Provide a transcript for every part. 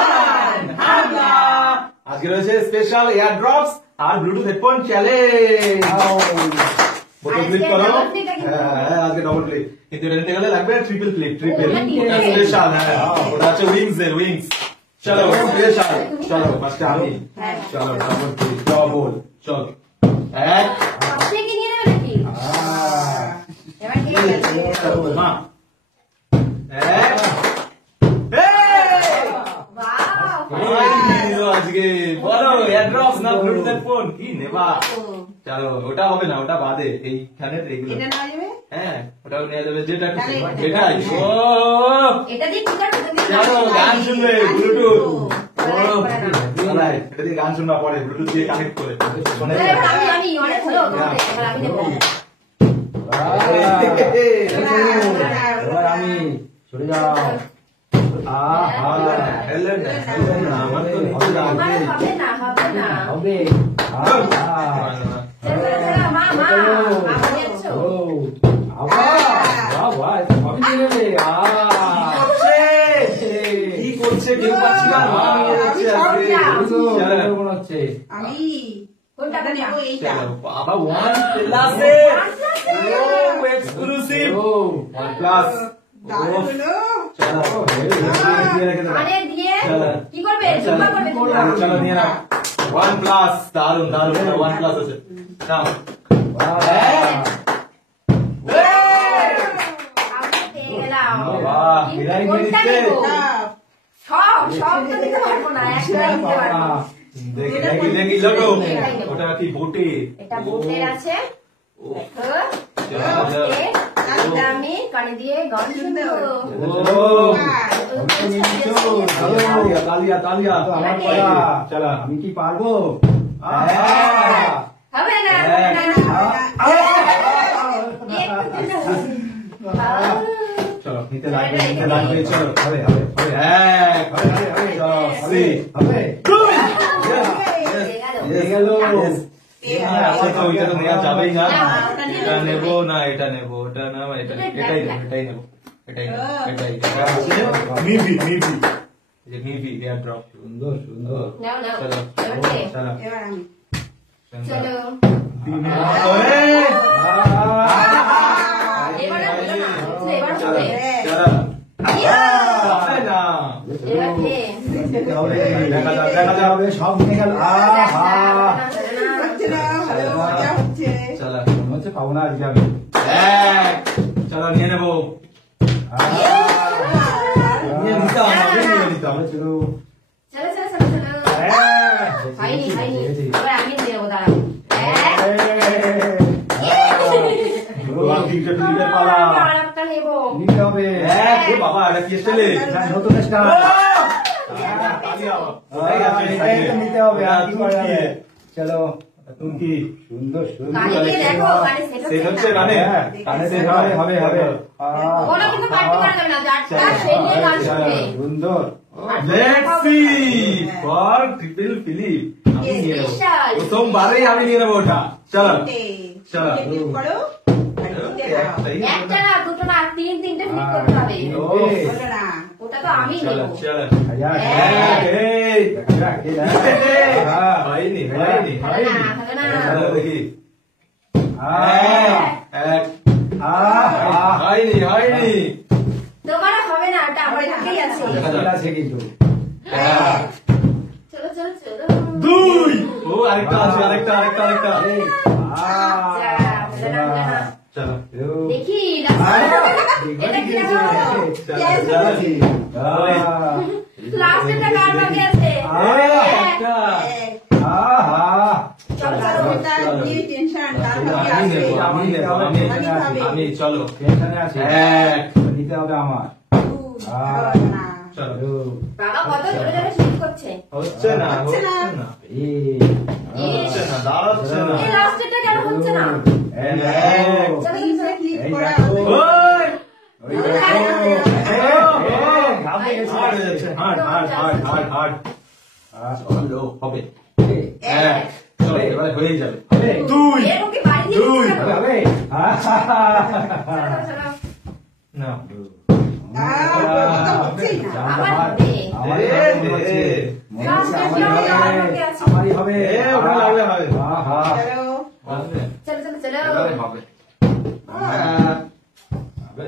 One হামলা। আজকে রয়েছে স্পেশাল এয়ার ড্রপস আর ব্লুটুথ হেডফোন চ্যালেঞ্জ। বোতল ক্লিক করো। হ্যাঁ আজকে ডবল ক্লিক, কিন্তু এটা নিতে গেলে লাগবে ট্রিপল ক্লিক। ওটা স্পেশাল। হ্যাঁ ওটা আছে উইংস এর উইংস। চলো স্পেশাল। চলো ফার্স্টে আমি। চলো ডবল ক্লিক ডবল। চল এক আপনি কি নিয়ে নেবেন নাকি? এবার কে গেছে? মা এক আজকে বলো এয়ারড্রপস না ব্লুটুথ হেডফোন কি নেবা? চলো ওটা হবে না, ওটা বাদে। এইখানে এইগুলো হ্যাঁ ওটাও নেওয়া যাবে। যেটা এটাই ও এটা দিয়ে কি করবে? চলো গান শুনবে ব্লুটুথ। এটা দিয়ে গান শুনবা পরে ব্লুটুথ দিয়ে কানেক্ট করে। আমি অনেক হলো এবার আমি নেব। এবার আমি চলে যাও। আমার তো নিচে যাও। হবে না হবে না হবে মা মা আপনি এসো। কি করছে কেউ পাচ্ছি না। আমি কোনটা নেব? এইটা বাবা ওয়ান প্লাসে এক্সক্লুসিভ ওয়ান প্লাস। আরে দিয়ে কি করবে? জুম্বা করবে? চলো নিয়ে নাও ওয়ান প্লাস। দারুন দারুন ওয়ান প্লাস আছে। নাও আমি পেয়ে গেলাম। বাহ, কোনটা নেব? সব সব তো নিতে পারবো না, একটা নিতে পারবো। দেখি দেখি দেখি লোটো ওটা কি বোটে? এটা বোটের আছে দেখো। এটা আমি কানে দিয়ে গান শুনবো। তালিয়া তালিয়া আমার পালা। চলো আমি কি পারবো? হবে না চলো নিতে লাগবে নিতে লাগবে। চলো হবে হবে হবে এক হবে হবে দুই গেল। আছে তো ওইটা তো নেওয়া যাবেই না। এটা নেবো না এটা নেবো ওটা না এটা এটাই নেবো এটাই নেবো এটাই নেবো এটাই মিভি মিভি যে মিভি এয়ার ড্রপ। সুন্দর সুন্দর। নাও নাও চলো এবার কে? চলো চলো এবার হলো না, এবার হবে। চলো না এবার কে? দেখা যাক দেখা যাক। সব নিয়ে গেল। চলো মনে হচ্ছে পাবো না আজকে আমি। এক চলো নিয়ে নেবো। নিয়ে নিতাম আগে নিয়ে নিতাম। চলো চলো চলো চলো। হয়নি হয়নি, এবার আমি নেবো, দাঁড়াও। আর একটা নেবো। নিতে হবে। বাবা এটা কি স্টাইলে? নতুন স্টার। নিতে হবে আর কি করা যাবে। চলো তুমি সুন্দর সুন্দর। কানে দিয়ে দেখো, কানে সেট হচ্ছে কানে কানে সেট হবে হবে হবে। ওরা কিন্তু পার্টি করা যাবে না, যারটা সে নিয়ে গান শুনবে। সুন্দর। Let's see for triple Philip. আমি নিয়ে নেবো প্রথমবারেই, আমি নিয়ে নেবো ওটা। চলো চলো একটা না দুটো না তিন তিনটে ফিট করতে হবে। ওটা তো আমি চলো নেবো। চলো হয়নি হয়নি হবে না হবে না। চলো দেখি এক আহ হয়নি হয়নি। তোমার হবে না, ওটা আমার হাতেই আছে। আছে কিন্তু। চলো চলো চলো। দুই ও আরেকটা আছে আরেকটা আরেকটা আরেকটা। আচ্ছা, হবে না, হবে না। চলো দেখি এটা কি নেবো? লাস্টেরটা কার বাকি আছে? চলো চলো। আমি চলো টেনশনে আছে। এক নিতে হবে আমার। চলো বাবা কত জোরে জোরে শীত করছে। হচ্ছে না হচ্ছে না হচ্ছে না দাঁড়াচ্ছে না। এই লাস্টেরটা কেন হচ্ছে না? চলো হবে চলো এবারে হয়ে যাবে। দুই এরকম বাড়ি দিয়ে দুই চলো হবে। চলো। না আবার হবে। আমারই হবে এ, ওটা লাগলে হবে। আহা চলো চলো চলো এবারে হবে। হ্যাঁ।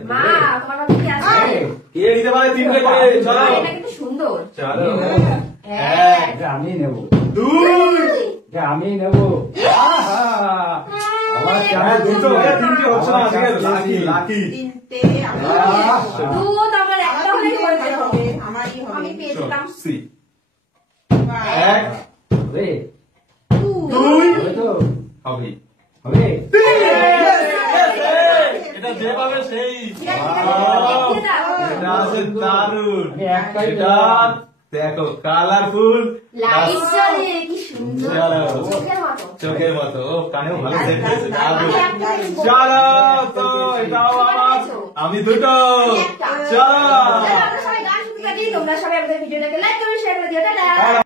মা তোমার কাছে কি আছে কে নিতে পারে তিনটে করে? চলো এটা কিন্তু সুন্দর চলো এক এটা আমি নেব দুই এটা আমি নেব আহা আবার হ্যাঁ, দুটো চার হয়ে তিনটে হচ্ছে না আজকে লাকি লাকি তিনটে দুধ আমার একটা হলেই হয়ে আমারই যেত হবে আমারই হবে আমি পেয়েছিলাম সি বাহ। এক হবে দুই হবে তো হবে হবে এটা যে পাবে সেই ঠিক আছে, ঠিক আছে, দিয়ে দাও। এটা আছে দারুন আমি একটাই এটা দেখো কালারফুল লাইট জ্বলে কি সুন্দর চলো। চোখের মতো চোখের মতো ও কানেও ভালো সেট হয়েছে আমি দারুন একটা পেয়েছি। চলো তো এটাও আমার আমি দুটো একটা। চলো চলো, আমরা সবাই গান শুনতে থাকি তোমরা সবাই আমাদের ভিডিওটাকে লাইক করো